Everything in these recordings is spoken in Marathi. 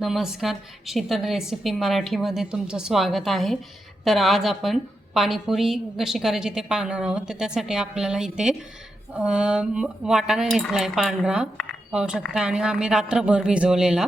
नमस्कार. शीतल रेसिपी मराठीमध्ये तुमचं स्वागत आहे. तर आज आपण पाणीपुरी कशी करायची ते पाहणार आहोत. तर त्यासाठी आपल्याला इथे वाटाणा घेतला आहे पांढरा पाहू शकता. आणि आम्ही रात्रभर भिजवलेला.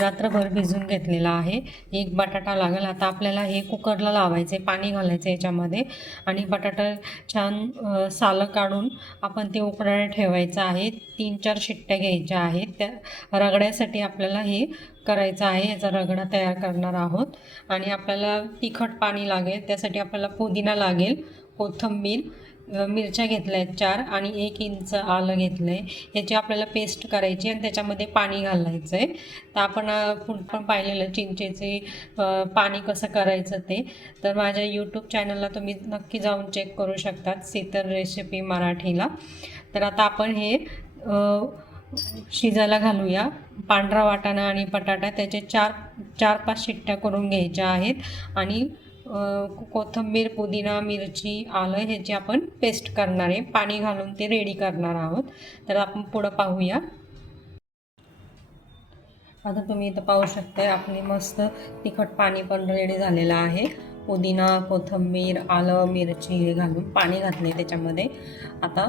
रात्रभर भिजून घेतलेला आहे. एक बटाटा लागेल. आता आपल्याला हे कुकरला लावायचं आहे पाणी घालायचं याच्यामध्ये. आणि बटाटा छान सालं काढून आपण ते उकडायला ठेवायचं आहे. तीन चार शिट्ट्या घ्यायच्या आहेत. त्या रगड्यासाठी आपल्याला हे करायचं आहे. याचा रगडा तयार करणार आहोत. आणि आपल्याला तिखट पाणी लागेल. त्यासाठी आपल्याला पुदिना लागेल. कोथिंबीर मिरच्या घेतल्या आहेत चार आणि एक इंच आलं घेतलं आहे याची आपल्याला पेस्ट करायची आणि त्याच्यामध्ये पाणी घालायचं आहे तर आपण पुढं पण पाहिलेलं चिंचेचे पाणी कसं करायचं ते. तर माझ्या यूट्यूब चॅनलला तुम्ही नक्की जाऊन चेक करू शकतात सीतर रेसिपी मराठीला. तर आता आपण हे शिजायला घालूया. पांढरा वाटाणा आणि बटाटा त्याचे चार चार पाच शिट्ट्या करून घ्यायच्या आहेत. आणि कोथिंबीर पुदिना मिरची आलं ह्याची आपण पेस्ट करणार आहे पाणी घालून ते रेडी करणार आहोत. तर आपण पुढं पाहूया. आता तुम्ही इथं पाहू शकता आपली मस्त तिखट पाणी पण रेडी झालेलं आहे. पुदिना कोथिंबीर आलं मिरची हे घालून पाणी घातले त्याच्यामध्ये. आता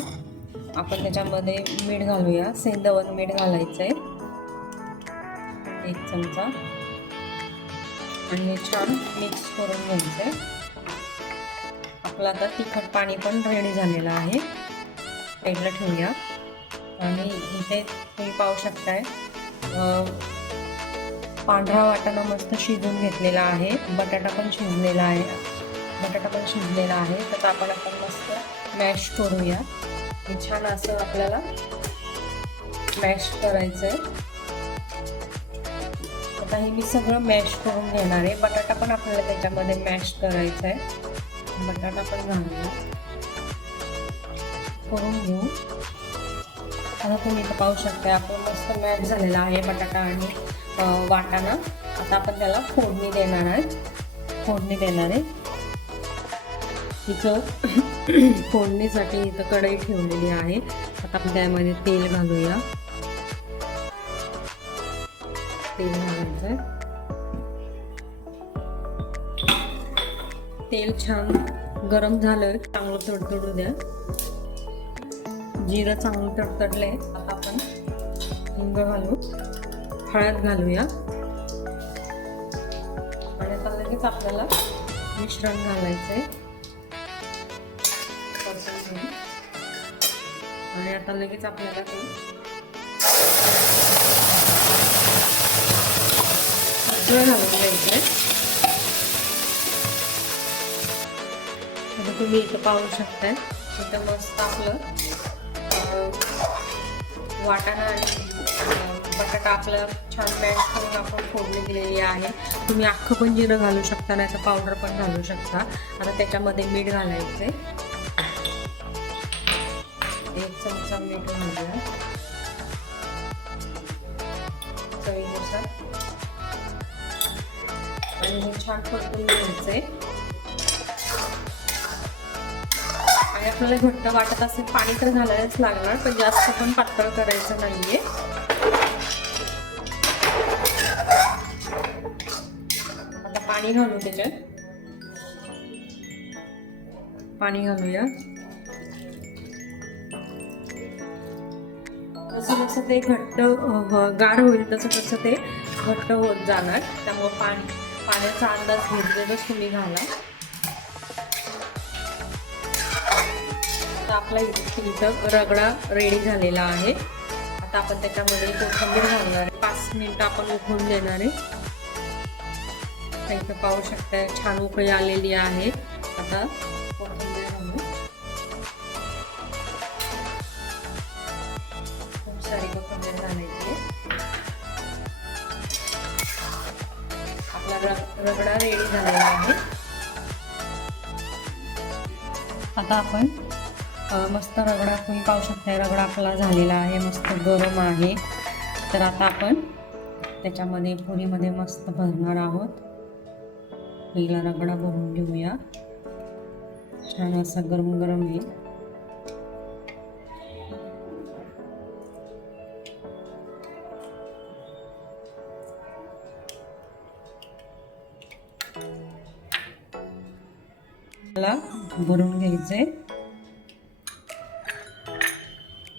आपण त्याच्यामध्ये मीठ घालूया. सेंदवन मीठ घालायचं आहे एक चमचा. आणि हे छान मिक्स करून घ्यायचं आहे आपलं आता तिखट पाणी पण रेडी झालेलं आहे. साईडला ठेवूया. आणि इथे तुम्ही पाहू शकताय पांढरा वाटाणा मस्त शिजून घेतलेला आहे. बटाटा पण शिजलेला आहे. बटाटा पण शिजलेला आहे. तर आपण आपण मस्त मॅश करूया. छान असं आपल्याला मॅश करायचं आहे आता हे मी सगळं मॅश करून घेणार आहे. बटाटा पण आपल्याला त्याच्यामध्ये मॅश करायचा आहे. बटाटा पण घालूया. करून घेऊ. आता तुम्ही इथं पाहू शकता आपण मस्त मॅश झालेला आहे बटाटा आणि वाटाणा. आता आपण त्याला फोडणी देणार आहे. फोडणी देणार आहे. इथं फोडणीसाठी इथं कढई ठेवलेली आहे. आता आपण त्यामध्ये तेल घालूया. तेल घालायचं तेल छान गरम झालं चांगलं तडतडू द्या. जिरं चांगलं तडतडले आता आपण हिंग घालू. हळद घालूया. आणि आता लगेच आपल्याला मिश्रण घालायचंय. आणि आता लगेच आपल्याला ते मसाला घालून घ्यायचा आता तुम्ही इथं पाहू शकताय. इथं मस्त आपलं वाटाणा आणि बटाटा आपलं छान मॅश करून आपण फोडणी दिलेली आहे. तुम्ही अख्खं पण जिरं घालू शकता नाही तर पावडर पण घालू शकता. आता त्याच्यामध्ये मीठ घालायचं एक चमचा मीठ घालूया. चवीनुसार. आणि हे छान परतून घ्यायचंय. आणि आपल्याला घट्ट वाटत असेल पाणी तर घालायलाच लागणार पण जास्त पण पातळ करायचं नाहीये. आता पाणी घालू त्याच्यात. पाणी घालूया. जसं जसं ते घट्ट गार होईल तसं तसं ते घट्ट होत जाणार. त्यामुळे पाणी पाण्याचा अंदाज घेतलेलंच तुम्ही घाला. आता आपला इथं रगडा रेडी झालेला आहे. आता आपण त्याच्यामध्ये कोथिंबीर घालणार आहे. पाच मिनिटं आपण उकळून देणार आहे. इथं पाहू शकता छान उकळी आलेली आहे. आता रगडा रेडी झालेला आहे. आता आपण मस्त रगडा तुम्ही पाहू शकता रगडा आपला झालेला आहे मस्त गरम आहे. तर आता आपण त्याच्यामध्ये पुरीमध्ये मस्त भरणार आहोत. पहिला रगडा भरून घेऊया. छान असा गरम गरम येईल. आपल्याला भरून घ्यायचे.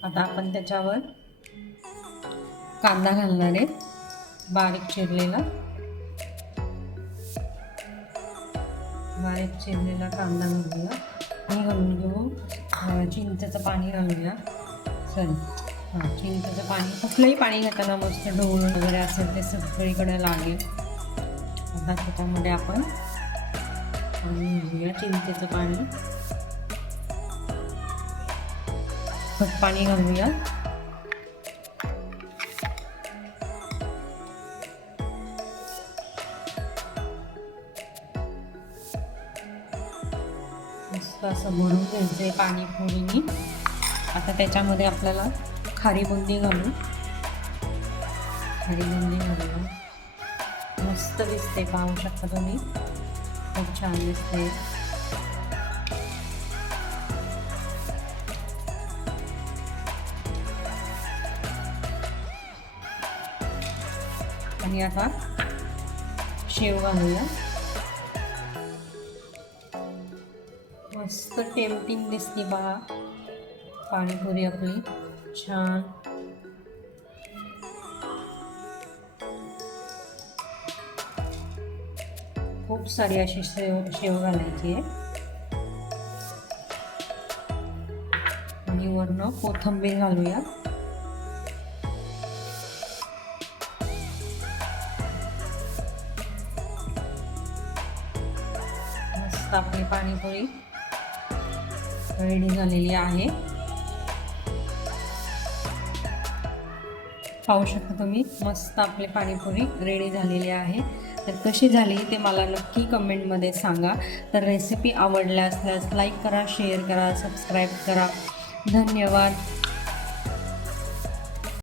आता आपण त्याच्यावर कांदा घालणार आहे बारीक चिरलेला. बारीक चिरलेला कांदा घालूया. आणि घालून घेऊ. चिंचेचं पाणी घालूया. सॉरी हां चिंचेचं पाणी. कुठलंही पाणी घेताना मस्त ढवळून वगैरे असेल ते सगळीकडे लागेल. आता त्याच्यामध्ये आपण पाणी घालूया चिंचेचं पाणी. पाणी घालूया. मस्त असं भरून घ्यायचं आहे पाणीपुरीनी आता त्याच्यामध्ये आपल्याला खारी बुंदी घालू. खारी बुंदी घालूया. मस्त दिसते पाहू शकता तुम्ही. खूप छान दिसते आणि आता शेव घालूया. मस्त टेम्पटिंग दिसते पहा पाणीपुरी आपली. छान. खूप सारी अशी शेव शेव घालायची आहे. आणि वरनं कोथंबीर घालूया. मस्त आपली पाणीपुरी रेडी झालेली आहे. पाहू शकता तुम्ही. मस्त आपली पाणीपुरी रेडी झालेली आहे. तर कशी झाली ते मला नक्की कमेंटमध्ये सांगा. तर रेसिपी आवडल्या असल्यास लाईक करा शेअर करा सबस्क्राईब करा. धन्यवाद.